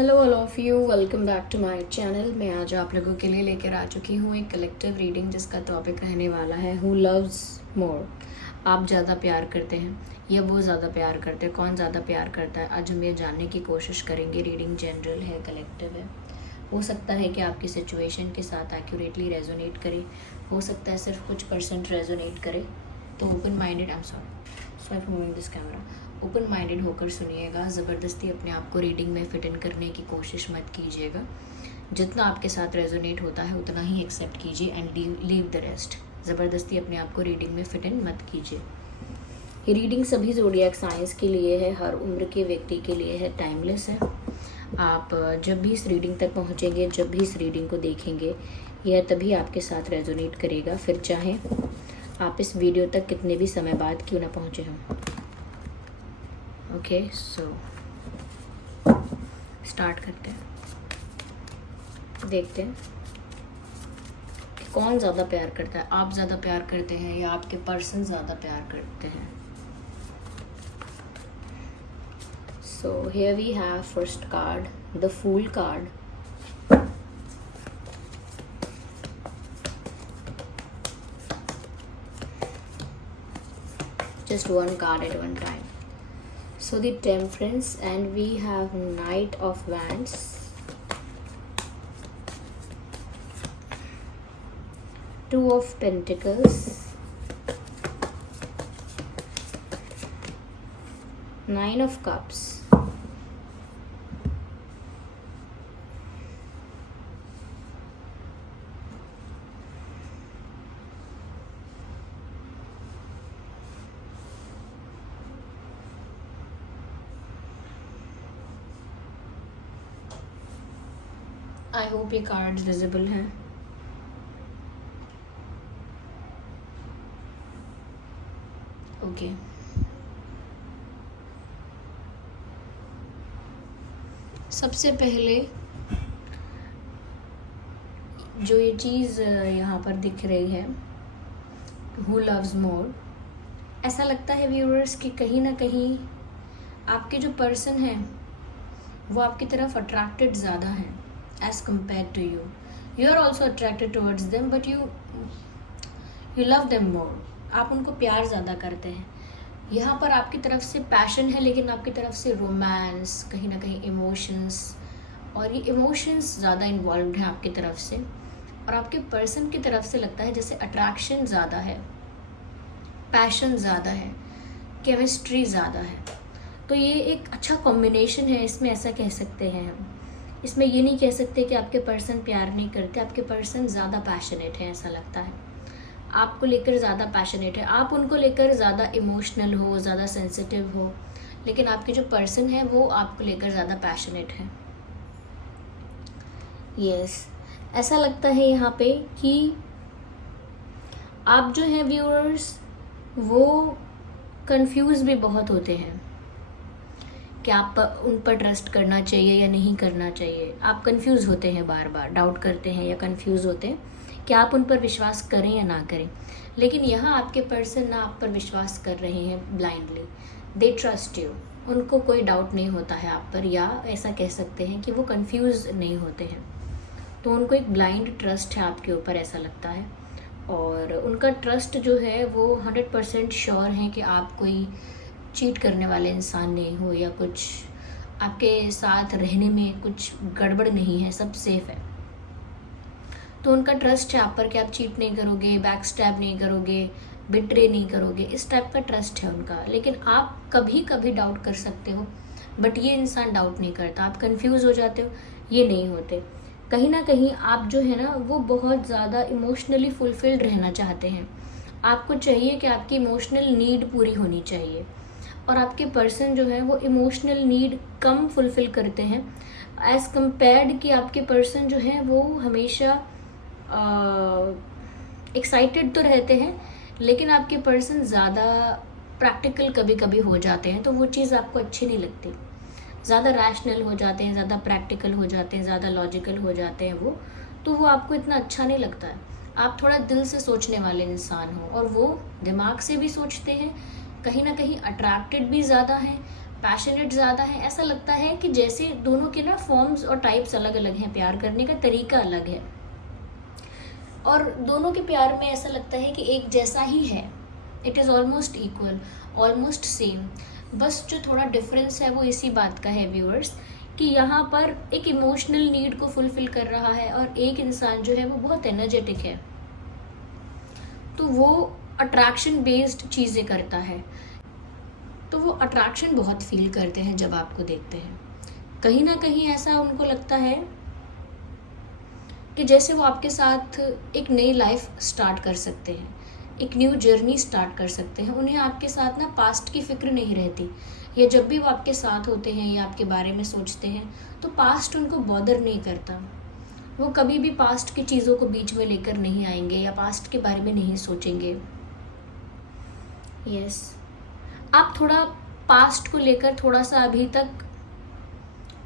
Hello all of you, welcome back to my channel. मैं आज आप लोगों के लिए लेकर आ चुकी हूँ एक कलेक्टिव रीडिंग जिसका टॉपिक रहने वाला है हु लव्स मोर। आप ज़्यादा प्यार करते हैं या वो ज़्यादा प्यार करते हैं, कौन ज़्यादा प्यार करता है, आज हम ये जानने की कोशिश करेंगे। रीडिंग जनरल है, कलेक्टिव है। हो सकता है कि आपकी सिचुएशन के साथ एक्यूरेटली रेजोनेट करे, हो सकता है सिर्फ कुछ % रेजोनेट करे। तो open minded, sorry for moving this camera, open minded होकर सुनिएगा। ज़बरदस्ती अपने आप को रीडिंग में फिट इन करने की कोशिश मत कीजिएगा। जितना आपके साथ रेजोनेट होता है उतना ही एक्सेप्ट कीजिए एंड लीव द रेस्ट। ज़बरदस्ती अपने आप को रीडिंग में फिट इन मत कीजिए। ये रीडिंग सभी ज़ोडिएक साइंस के लिए है, हर उम्र के व्यक्ति के लिए है, टाइमलेस है। आप जब भी इस रीडिंग तक पहुँचेंगे, जब भी इस रीडिंग को देखेंगे, यह तभी आपके साथ रेजोनेट करेगा, फिर चाहे आप इस वीडियो तक कितने भी समय बाद क्यों ना पहुँचे हों। ओके, सो स्टार्ट करते हैं। देखते हैं कि कौन ज़्यादा प्यार करता है। आप ज़्यादा प्यार करते हैं या आपके पर्सन ज़्यादा प्यार करते हैं। So here we have first card, the fool card. Just one card at one time. So the Temperance, and we have Knight of Wands, Two of Pentacles, Nine of Cups, I hope ये cards visible हैं। Okay, सबसे पहले जो ये चीज़ यहाँ पर दिख रही है, हु लव्स मोर, ऐसा लगता है व्यूअर्स कि कहीं ना कहीं आपके जो पर्सन हैं वो आपकी तरफ अट्रैक्टेड ज़्यादा हैं as compared to you. You are also attracted towards them, but you love them more. आप उनको प्यार ज़्यादा करते हैं। यहाँ पर आपकी तरफ से पैशन है, लेकिन आपकी तरफ से रोमांस, कहीं ना कहीं इमोशंस, और ये इमोशंस ज़्यादा इन्वॉल्व हैं आपकी तरफ से। और आपके पर्सन की तरफ से लगता है जैसे अट्रैक्शन ज़्यादा है, पैशन ज़्यादा है, केमिस्ट्री ज़्यादा है। तो ये एक अच्छा कॉम्बिनेशन है, इसमें ऐसा कह सकते हैं हम। इसमें ये नहीं कह सकते कि आपके पर्सन प्यार नहीं करते, आपके पर्सन ज़्यादा पैशनेट है, ऐसा लगता है। आपको लेकर ज़्यादा पैशनेट है, आप उनको लेकर ज़्यादा इमोशनल हो, ज़्यादा सेंसिटिव हो, लेकिन आपके जो पर्सन है वो आपको लेकर ज़्यादा पैशनेट है। यस, ऐसा लगता है यहाँ पे कि आप जो हैं व्यूअर्स वो कंफ्यूज भी बहुत होते हैं कि आप उन पर ट्रस्ट करना चाहिए या नहीं करना चाहिए। आप कंफ्यूज होते हैं, बार बार डाउट करते हैं या कंफ्यूज होते हैं कि आप उन पर विश्वास करें या ना करें। लेकिन यहाँ आपके पर्सन ना आप पर विश्वास कर रहे हैं ब्लाइंडली, दे ट्रस्ट यू। उनको कोई डाउट नहीं होता है आप पर, या ऐसा कह सकते हैं कि वो कंफ्यूज नहीं होते हैं। तो उनको एक ब्लाइंड ट्रस्ट है आपके ऊपर, ऐसा लगता है। और उनका ट्रस्ट जो है वो 100% श्योर है कि आप कोई चीट करने वाले इंसान नहीं हो, या कुछ आपके साथ रहने में कुछ गड़बड़ नहीं है, सब सेफ है। तो उनका ट्रस्ट है आप पर कि आप चीट नहीं करोगे, बैक स्टैब नहीं करोगे, बिट्रे नहीं करोगे, इस टाइप का ट्रस्ट है उनका। लेकिन आप कभी कभी डाउट कर सकते हो, बट ये इंसान डाउट नहीं करता। आप कंफ्यूज हो जाते हो, ये नहीं होते। कहीं ना कहीं आप जो है ना वो बहुत ज़्यादा इमोशनली फुलफिल्ड रहना चाहते हैं। आपको चाहिए कि आपकी इमोशनल नीड पूरी होनी चाहिए, और आपके पर्सन जो है वो इमोशनल नीड कम फुलफिल करते हैं एज़ कम्पेयर्ड कि आपके पर्सन जो है वो हमेशा एक्साइटेड तो रहते हैं, लेकिन आपके पर्सन ज़्यादा प्रैक्टिकल कभी कभी हो जाते हैं। तो वो चीज़ आपको अच्छी नहीं लगती। ज़्यादा रैशनल हो जाते हैं, ज़्यादा प्रैक्टिकल हो जाते हैं, ज़्यादा लॉजिकल हो जाते हैं वो, तो वो आपको इतना अच्छा नहीं लगता है। आप थोड़ा दिल से सोचने वाले इंसान हो, और वो दिमाग से भी सोचते हैं, कहीं ना कहीं अट्रैक्टेड भी ज़्यादा हैं, पैशनेट ज़्यादा है। ऐसा लगता है कि जैसे दोनों के ना फॉर्म्स और टाइप्स अलग अलग हैं, प्यार करने का तरीका अलग है, और दोनों के प्यार में ऐसा लगता है कि एक जैसा ही है, it is almost equal, almost same. बस जो थोड़ा डिफरेंस है वो इसी बात का है व्यूअर्स, कि यहाँ पर एक इमोशनल नीड को फुलफिल कर रहा है और एक इंसान जो है वो बहुत एनर्जेटिक है, तो वो अट्रैक्शन बेस्ड चीज़ें करता है, तो वो अट्रैक्शन बहुत फील करते हैं जब आपको देखते हैं। कहीं ना कहीं ऐसा उनको लगता है कि जैसे वो आपके साथ एक नई लाइफ स्टार्ट कर सकते हैं, एक न्यू जर्नी स्टार्ट कर सकते हैं। उन्हें आपके साथ ना पास्ट की फिक्र नहीं रहती, या जब भी वो आपके साथ होते हैं या आपके बारे में सोचते हैं तो पास्ट उनको बॉदर नहीं करता। वो कभी भी पास्ट की चीज़ों को बीच में लेकर नहीं आएंगे या पास्ट के बारे में नहीं सोचेंगे। यस, आप थोड़ा पास्ट को लेकर थोड़ा सा अभी तक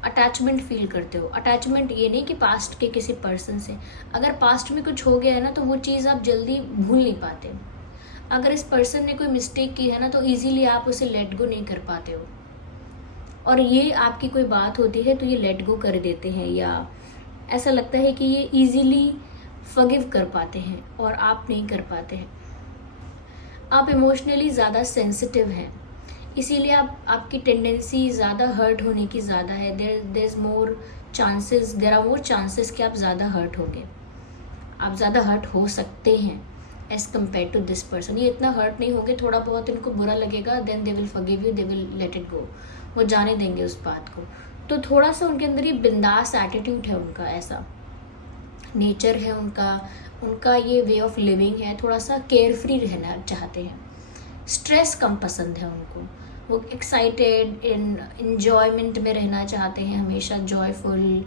अटैचमेंट फील करते हो। अटैचमेंट ये नहीं कि पास्ट के किसी पर्सन से, अगर पास्ट में कुछ हो गया है ना तो वो चीज़ आप जल्दी भूल नहीं पाते। अगर इस पर्सन ने कोई मिस्टेक की है ना तो इजीली आप उसे लेट गो नहीं कर पाते हो, और ये आपकी कोई बात होती है तो ये लेट गो कर देते हैं, या ऐसा लगता है कि ये इजीली फॉरगिव कर पाते हैं और आप नहीं कर पाते हैं। आप इमोशनली ज़्यादा सेंसिटिव हैं, इसीलिए आपकी टेंडेंसी ज़्यादा हर्ट होने की ज़्यादा है। देर आर मोर चांसेस कि आप ज़्यादा हर्ट होंगे, आप ज़्यादा हर्ट हो सकते हैं as compare to this person. ये इतना हर्ट नहीं होंगे, थोड़ा बहुत इनको बुरा लगेगा, then they will forgive you, they will let it go, वो जाने देंगे उस बात को। तो थोड़ा सा उनके अंदर ये बिंदास एटीट्यूड है, उनका ऐसा नेचर है, उनका ये वे ऑफ लिविंग है, थोड़ा सा केयर फ्री रहना चाहते हैं, स्ट्रेस कम पसंद है उनको, वो एक्साइटेड इंजॉयमेंट में रहना चाहते हैं, हमेशा जॉयफुल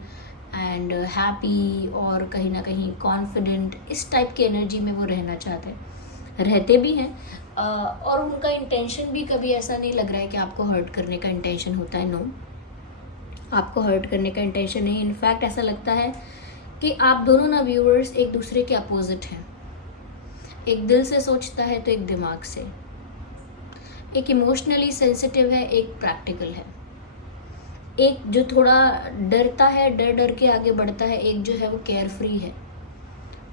एंड हैप्पी और कहीं ना कहीं कॉन्फिडेंट, इस टाइप की एनर्जी में वो रहना चाहते हैं, रहते भी हैं। और उनका इंटेंशन भी कभी ऐसा नहीं लग रहा है कि आपको हर्ट करने का इंटेंशन होता है। नो, आपको हर्ट करने का इंटेंशन नहीं। इनफैक्ट ऐसा लगता है कि आप दोनों ना व्यूअर्स एक दूसरे के अपोजिट हैं। एक दिल से सोचता है तो एक दिमाग से, एक इमोशनली सेंसिटिव है, एक प्रैक्टिकल है, एक जो थोड़ा डरता है, डर डर के आगे बढ़ता है, एक जो है वो केयर फ्री है।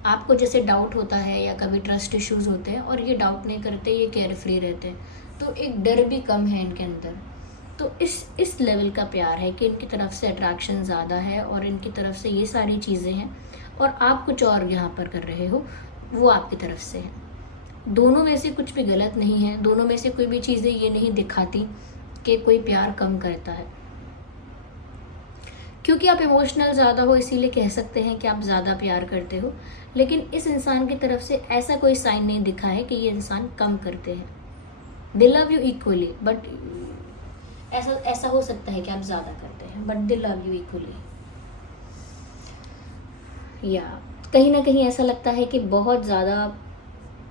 आपको जैसे डाउट होता है या कभी ट्रस्ट इश्यूज होते हैं और ये डाउट नहीं करते, ये केयर फ्री रहते हैं, तो एक डर भी कम है इनके अंदर। तो इस लेवल का प्यार है कि इनकी तरफ से अट्रैक्शन ज़्यादा है और इनकी तरफ से ये सारी चीज़ें हैं, और आप कुछ और यहाँ पर कर रहे हो, वो आपकी तरफ से है। दोनों में से कुछ भी गलत नहीं है, दोनों में से कोई भी चीज़ें ये नहीं दिखाती कि कोई प्यार कम करता है। क्योंकि आप इमोशनल ज़्यादा हो इसीलिए कह सकते हैं कि आप ज़्यादा प्यार करते हो, लेकिन इस इंसान की तरफ से ऐसा कोई साइन नहीं दिखा है कि ये इंसान कम करते हैं। दे लव यू इक्वली, बट ऐसा हो सकता है कि आप ज़्यादा करते हैं, but they love you equally. या कहीं ना कहीं ऐसा लगता है कि बहुत ज़्यादा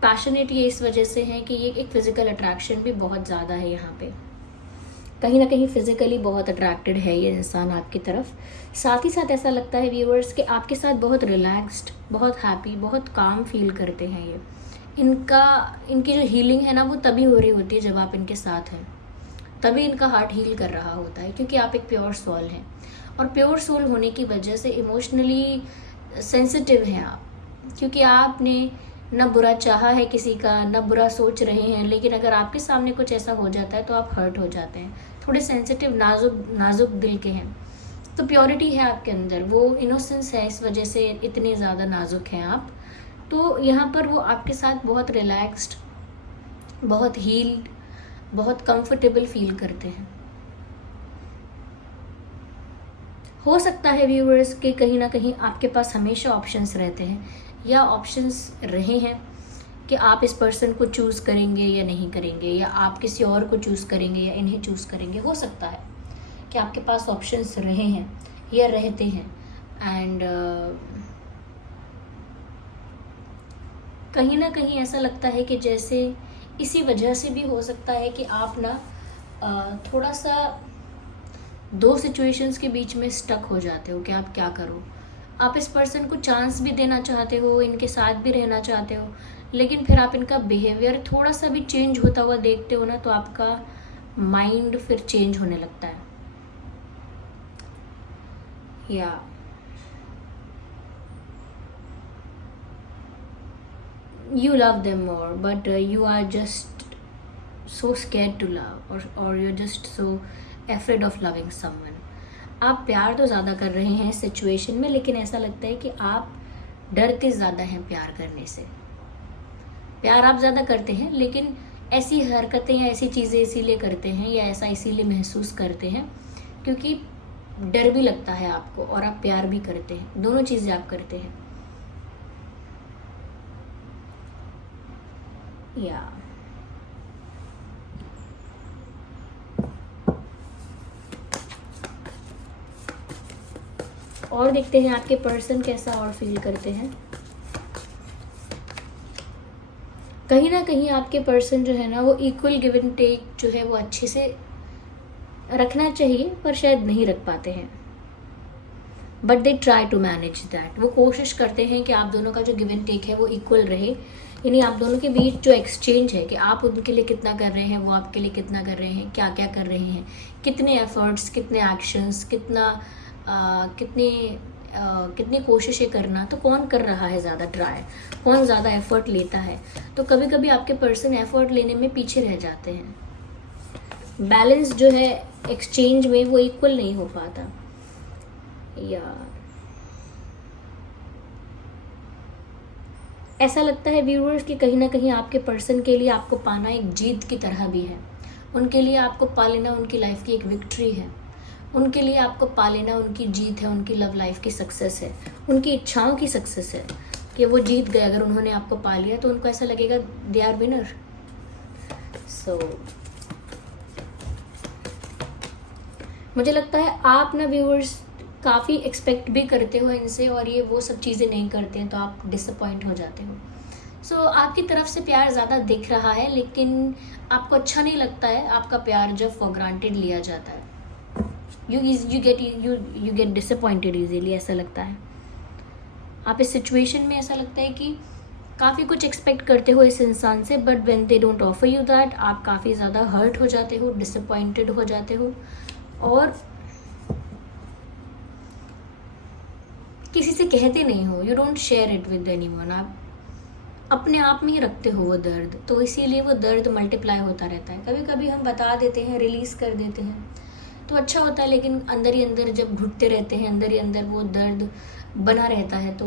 पैशनेट ये इस वजह से है कि ये एक फिजिकल अट्रैक्शन भी बहुत ज़्यादा है यहाँ पे, कहीं ना कहीं फिजिकली बहुत अट्रैक्टेड है ये इंसान आपकी तरफ। साथ ही साथ ऐसा लगता है व्यूअर्स कि आपके साथ बहुत रिलैक्स्ड, बहुत हैप्पी, बहुत काम फील करते हैं ये। इनकी जो हीलिंग है ना वो तभी हो रही होती है जब आप इनके साथ हैं, तभी इनका हार्ट हील कर रहा होता है, क्योंकि आप एक प्योर सोल हैं, और प्योर सोल होने की वजह से इमोशनली सेंसिटिव हैं आप, क्योंकि आपने ना बुरा चाहा है किसी का, ना बुरा सोच रहे हैं, लेकिन अगर आपके सामने कुछ ऐसा हो जाता है तो आप हर्ट हो जाते हैं। थोड़े सेंसिटिव, नाजुक दिल के हैं, तो प्योरिटी है आपके अंदर, वो इनोसेंस है, इस वजह से इतने ज़्यादा नाजुक हैं आप। तो यहाँ पर वो आपके साथ बहुत रिलैक्स्ड, बहुत हील्ड, बहुत कंफर्टेबल फील करते हैं। हो सकता है व्यूअर्स कि कहीं ना कहीं आपके पास हमेशा ऑप्शंस रहते हैं, या ऑप्शंस रहे हैं कि आप इस पर्सन को चूज़ करेंगे या नहीं करेंगे, या आप किसी और को चूज़ करेंगे या इन्हें चूज़ करेंगे। हो सकता है कि आपके पास ऑप्शंस रहे हैं या रहते हैं, एंड कहीं ना कहीं ऐसा लगता है कि जैसे इसी वजह से भी हो सकता है कि आप ना थोड़ा सा दो सिचुएशंस के बीच में स्टक हो जाते हो कि आप क्या करो। आप इस पर्सन को चांस भी देना चाहते हो, इनके साथ भी रहना चाहते हो, लेकिन फिर आप इनका बिहेवियर थोड़ा सा भी चेंज होता हुआ देखते हो ना, तो आपका माइंड फिर चेंज होने लगता है। या you love them more, but you are just so scared to love, or you're just so afraid of loving someone. आप प्यार तो ज़्यादा कर रहे हैं इस सिचुएशन में, लेकिन ऐसा लगता है कि आप डरते ज़्यादा हैं प्यार करने से। प्यार आप ज़्यादा करते हैं, लेकिन ऐसी हरकतें या ऐसी चीज़ें इसीलिए करते हैं या ऐसा इसीलिए महसूस करते हैं क्योंकि डर भी लगता है आपको और आप प्यार भी करते हैं। दोनों चीज़ें आप करते हैं। या और देखते हैं आपके पर्सन कैसा और फील करते हैं। कहीं ना कहीं आपके पर्सन जो है ना, वो इक्वल गिव एंड टेक जो है वो अच्छे से रखना चाहिए, पर शायद नहीं रख पाते हैं। But they try to manage that. वो कोशिश करते हैं कि आप दोनों का जो गिव एंड टेक है वो इक्वल रहे, यानी आप दोनों के बीच जो एक्सचेंज है कि आप उनके लिए कितना कर रहे हैं, वो आपके लिए कितना कर रहे हैं, क्या क्या कर रहे हैं, कितने एफर्ट्स, कितने एक्शंस, कितनी कोशिशें करना, तो कौन कर रहा है ज़्यादा ट्राई, कौन ज़्यादा एफर्ट लेता है। तो कभी कभी आपके पर्सन एफर्ट लेने में पीछे रह जाते हैं। बैलेंस जो है एक्सचेंज में वो इक्वल नहीं हो पाता। या ऐसा लगता है व्यूअर्स कि कहीं ना कहीं आपके पर्सन के लिए आपको पाना एक जीत की तरह भी है। उनके लिए आपको पा लेना उनकी लाइफ की एक विक्ट्री है। उनके लिए आपको पा लेना उनकी जीत है, उनकी लव लाइफ की सक्सेस है, उनकी इच्छाओं की सक्सेस है कि वो जीत गए। अगर उन्होंने आपको पा लिया तो उनको ऐसा लगेगा दे आर विनर। सो मुझे लगता है आप ना व्यूअर्स काफ़ी एक्सपेक्ट भी करते हो इनसे, और ये वो सब चीज़ें नहीं करते हैं तो आप डिसअपॉइंट हो जाते हो। सो आपकी तरफ से प्यार ज़्यादा दिख रहा है, लेकिन आपको अच्छा नहीं लगता है आपका प्यार जब फॉर ग्रांटेड लिया जाता है। यू गेट डिसअपॉइंटेड इजीली, ऐसा लगता है। आप इस सिचुएशन में ऐसा लगता है कि काफ़ी कुछ एक्सपेक्ट करते हो इस इंसान से, but when they don't offer you that, आप काफ़ी ज़्यादा हर्ट हो जाते हो, डिसअपॉइंटेड हो जाते हो, और किसी से कहते नहीं हो। You don't share it with anyone. आप अपने आप में ही रखते हो वो दर्द, तो इसीलिए वो दर्द मल्टीप्लाई होता रहता है। कभी कभी हम बता देते हैं, रिलीज़ कर देते हैं तो अच्छा होता है, लेकिन अंदर ही अंदर जब घुटते रहते हैं, अंदर ही अंदर वो दर्द बना रहता है तो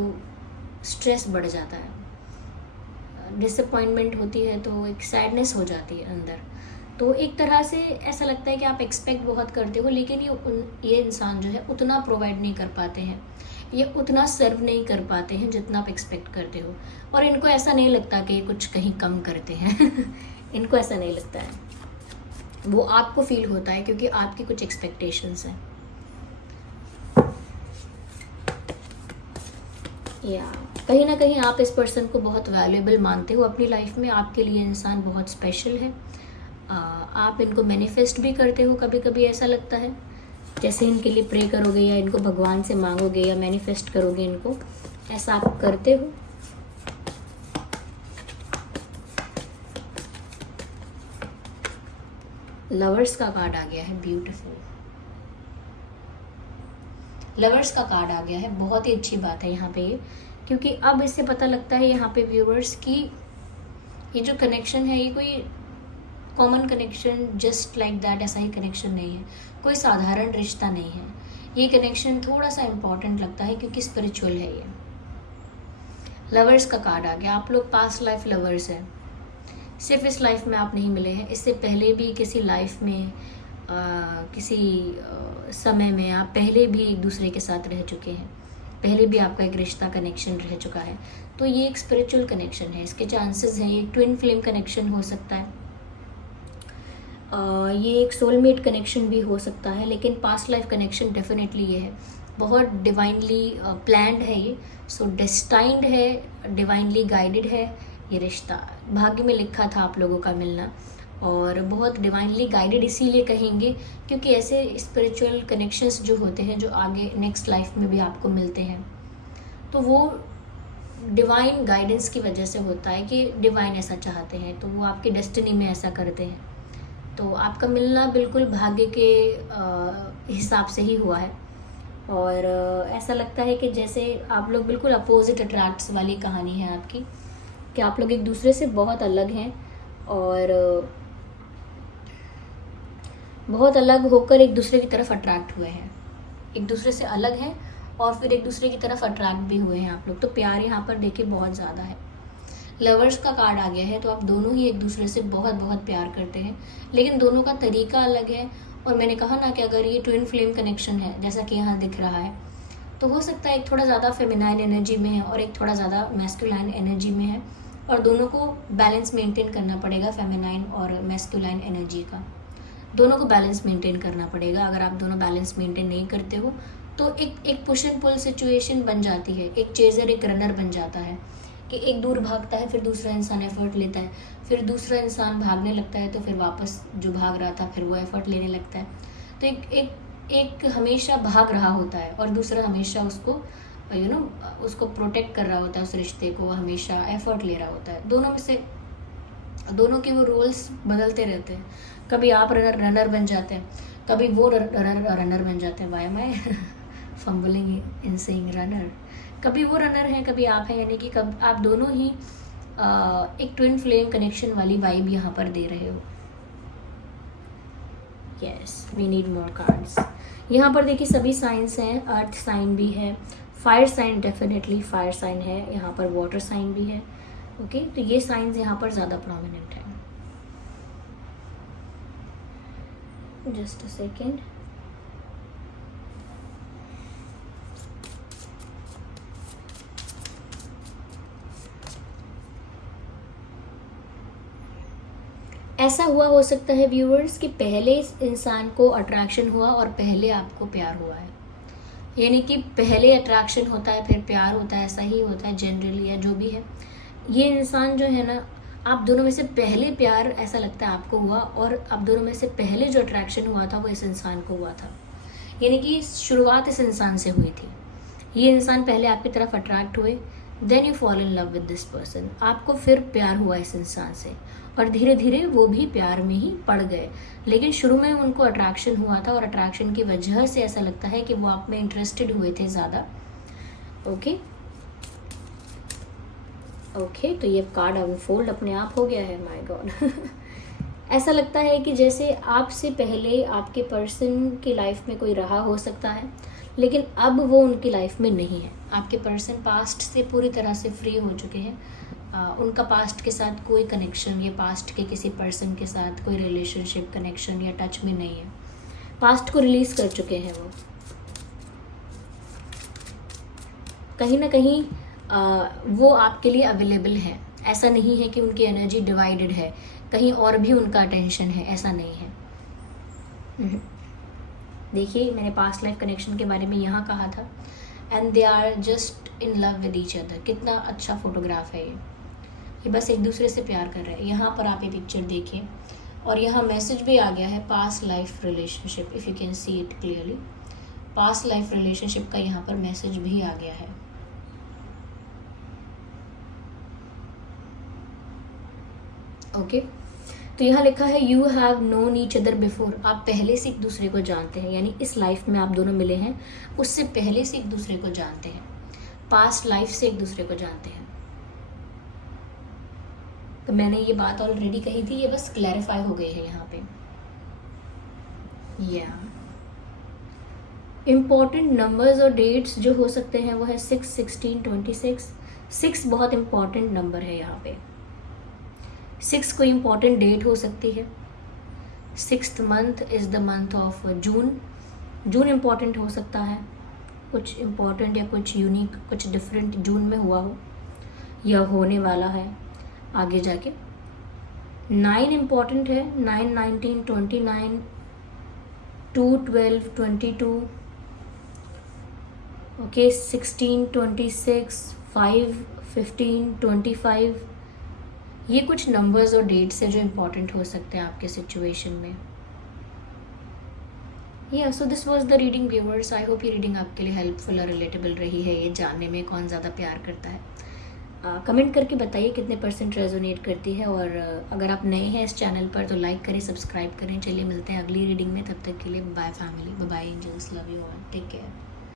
स्ट्रेस बढ़ जाता है, डिसअपॉइंटमेंट होती है, तो एक सैडनेस हो जाती है अंदर। तो एक तरह से ऐसा लगता है कि आप एक्सपेक्ट बहुत करते हो, लेकिन ये इंसान जो है उतना प्रोवाइड नहीं कर पाते हैं, ये उतना सर्व नहीं कर पाते हैं जितना आप एक्सपेक्ट करते हो। और इनको ऐसा नहीं लगता कि कुछ कहीं कम करते हैं इनको ऐसा नहीं लगता है, वो आपको फील होता है क्योंकि आपकी कुछ एक्सपेक्टेशंस हैं। या कहीं ना कहीं आप इस पर्सन को बहुत वैल्यूएबल मानते हो अपनी लाइफ में। आपके लिए इंसान बहुत स्पेशल है। आप इनको मैनिफेस्ट भी करते हो। कभी कभी ऐसा लगता है जैसे इनके लिए प्रे करोगे या इनको भगवान से मांगोगे या मैनिफेस्ट करोगे इनको, ऐसा आप करते हो। लवर्स का कार्ड आ गया है, ब्यूटीफुल। लवर्स का कार्ड आ गया है, बहुत ही अच्छी बात है यहाँ पे ये, क्योंकि अब इससे पता लगता है यहाँ पे व्यूअर्स की ये जो कनेक्शन है ये कोई common connection just like that ऐसा ही कनेक्शन नहीं है, कोई साधारण रिश्ता नहीं है। ये कनेक्शन थोड़ा सा इम्पॉर्टेंट लगता है क्योंकि स्पिरिचुअल है ये। लवर्स का कार्ड आ गया। आप लोग पास्ट लाइफ लवर्स हैं। सिर्फ इस लाइफ में आप नहीं मिले हैं, इससे पहले भी किसी लाइफ में किसी समय में आप पहले भी एक दूसरे के साथ रह चुके हैं, पहले भी आपका एक रिश्ता कनेक्शन रह चुका है। तो ये एक स्पिरिचुअल कनेक्शन है, इसके चांसेस हैं। ये ट्विन फ्लेम कनेक्शन हो सकता है, ये एक सोलमेट कनेक्शन भी हो सकता है, लेकिन पास्ट लाइफ कनेक्शन डेफिनेटली ये है। बहुत डिवाइनली प्लान्ड है ये, सो डेस्टाइंड है, डिवाइनली गाइडेड है ये रिश्ता। भाग्य में लिखा था आप लोगों का मिलना, और बहुत डिवाइनली गाइडेड इसीलिए कहेंगे क्योंकि ऐसे स्पिरिचुअल कनेक्शंस जो होते हैं जो आगे नेक्स्ट लाइफ में भी आपको मिलते हैं, तो वो डिवाइन गाइडेंस की वजह से होता है कि डिवाइन ऐसा चाहते हैं, तो वो आपकी डेस्टिनी में ऐसा करते हैं। तो आपका मिलना बिल्कुल भाग्य के हिसाब से ही हुआ है। और ऐसा लगता है कि जैसे आप लोग बिल्कुल अपोजिट अट्रैक्ट्स वाली कहानी है आपकी, कि आप लोग एक दूसरे से बहुत अलग हैं और बहुत अलग होकर एक दूसरे की तरफ अट्रैक्ट हुए हैं, एक दूसरे से अलग हैं और फिर एक दूसरे की तरफ अट्रैक्ट भी हुए हैं आप लोग। तो प्यार यहाँ पर देखिए बहुत ज़्यादा है। लवर्स का कार्ड आ गया है, तो आप दोनों ही एक दूसरे से बहुत बहुत प्यार करते हैं, लेकिन दोनों का तरीका अलग है। और मैंने कहा ना कि अगर ये ट्विन फ्लेम कनेक्शन है जैसा कि यहाँ दिख रहा है, तो हो सकता है एक थोड़ा ज़्यादा फेमिनाइन एनर्जी में है और एक थोड़ा ज़्यादा मैस्कुलाइन एनर्जी में है, और दोनों को बैलेंस मेंटेन करना पड़ेगा, फेमिनाइन और मैस्कुलाइन एनर्जी का दोनों को बैलेंस मेंटेन करना पड़ेगा। अगर आप दोनों बैलेंस मेंटेन नहीं करते हो तो एक पुश एंड पुल सिचुएशन बन जाती है, एक चेजर एक रनर बन जाता है कि एक दूर भागता है, फिर दूसरा इंसान एफर्ट लेता है, फिर दूसरा इंसान भागने लगता है, तो फिर वापस जो भाग रहा था फिर वो एफर्ट लेने लगता है। तो एक हमेशा भाग रहा होता है और दूसरा हमेशा उसको उसको प्रोटेक्ट कर रहा होता है, उस रिश्ते को हमेशा एफर्ट ले रहा होता है। दोनों में से दोनों के वो रोल्स बदलते रहते हैं। कभी आप रनर बन जाते हैं, कभी वो रनर बन जाते हैं। Why am I fumbling in saying runner. कभी वो रनर हैं, कभी आप हैं, यानी कि कब आप दोनों ही एक ट्विन फ्लेम कनेक्शन वाली वाइब यहाँ पर दे रहे हो। Yes, we need more cards. यहाँ पर देखिए सभी साइंस हैं, अर्थ साइन भी है, fire sign definitely fire sign है, यहाँ पर वाटर साइन भी है। ओके, तो ये साइंस यहाँ पर ज़्यादा प्रोमिनेंट है। Just a second. ऐसा हुआ हो सकता है व्यूअर्स कि पहले इस इंसान को अट्रैक्शन हुआ और पहले आपको प्यार हुआ है, यानी कि पहले अट्रैक्शन होता है फिर प्यार होता है, ऐसा ही होता है जनरली, या जो भी है। ये इंसान जो है ना, आप दोनों में से पहले प्यार ऐसा लगता है आपको हुआ, और आप दोनों में से पहले जो अट्रैक्शन हुआ था वो इस इंसान को हुआ था, यानी कि शुरुआत इस इंसान से हुई थी। ये इंसान पहले आपकी तरफ अट्रैक्ट हुए, then you fall in love with this person, आपको फिर प्यार हुआ इस इंसान से, और धीरे धीरे वो भी प्यार में ही पड़ गए। लेकिन शुरू में उनको अट्रैक्शन हुआ था और अट्रैक्शन की वजह से ऐसा लगता है कि वो आप में इंटरेस्टेड हुए थे ज़्यादा। ओके, तो ये कार्ड अनफोल्ड अपने आप हो गया है। माय गॉड ऐसा लगता है कि जैसे आपसे पहले आपके पर्सन की लाइफ में कोई रहा हो सकता है, लेकिन अब वो उनकी लाइफ में नहीं है। आपके पर्सन पास्ट से पूरी तरह से फ्री हो चुके हैं। उनका पास्ट के साथ कोई कनेक्शन या पास्ट के किसी पर्सन के साथ कोई रिलेशनशिप कनेक्शन या टच में नहीं है। पास्ट को रिलीज कर चुके हैं वो। कहीं ना कहीं वो आपके लिए अवेलेबल है। ऐसा नहीं है कि उनकी एनर्जी डिवाइडेड है, कहीं और भी उनका अटेंशन है, ऐसा नहीं है। देखिए, मैंने पास्ट लाइफ कनेक्शन के बारे में यहाँ कहा था, and they are just in love with each other. कितना अच्छा फोटोग्राफ है ये बस एक दूसरे से प्यार कर रहे हैं। यहाँ पर आप ये पिक्चर देखिए, और यहाँ मैसेज भी आ गया है, past life relationship, if you can see it clearly. Past life relationship का यहाँ पर मैसेज भी आ गया है। ओके, तो यहाँ लिखा है you have known each other before. आप पहले से एक दूसरे को जानते हैं, यानी इस लाइफ में आप दोनों मिले हैं, उससे पहले से एक दूसरे को जानते हैं, पास्ट लाइफ से एक दूसरे को जानते हैं। तो मैंने ये बात ऑलरेडी कही थी, ये बस क्लैरिफाई हो गई है यहाँ पे। इम्पॉर्टेंट नंबर्स और डेट्स जो हो सकते हैं वो है 6, 16, 26। 6 बहुत इम्पॉर्टेंट नंबर है यहाँ पे। 6 कोई इम्पॉर्टेंट डेट हो सकती है। 6th month is the month of June. June important हो सकता है, कुछ इम्पॉर्टेंट या कुछ यूनिक, कुछ डिफरेंट जून में हुआ हो या होने वाला है आगे जाके। 9 इम्पॉर्टेंट है, 9, 19, 29, 2, 12, 22। ओके, 16, 26, 5, 15, 25। ये कुछ नंबर्स और डेट्स है जो इम्पॉर्टेंट हो सकते हैं आपके सिचुएशन में। So this was the reading viewers. I hope ये रीडिंग आपके लिए हेल्पफुल और रिलेटेबल रही है, ये जानने में कौन ज़्यादा प्यार करता है। कमेंट करके बताइए कितने परसेंट रेजोनेट करती है। और अगर आप नए हैं इस चैनल पर तो लाइक करें, सब्सक्राइब करें। चलिए मिलते हैं अगली रीडिंग में, तब तक के लिए bye family, bye angels, love you all, take care.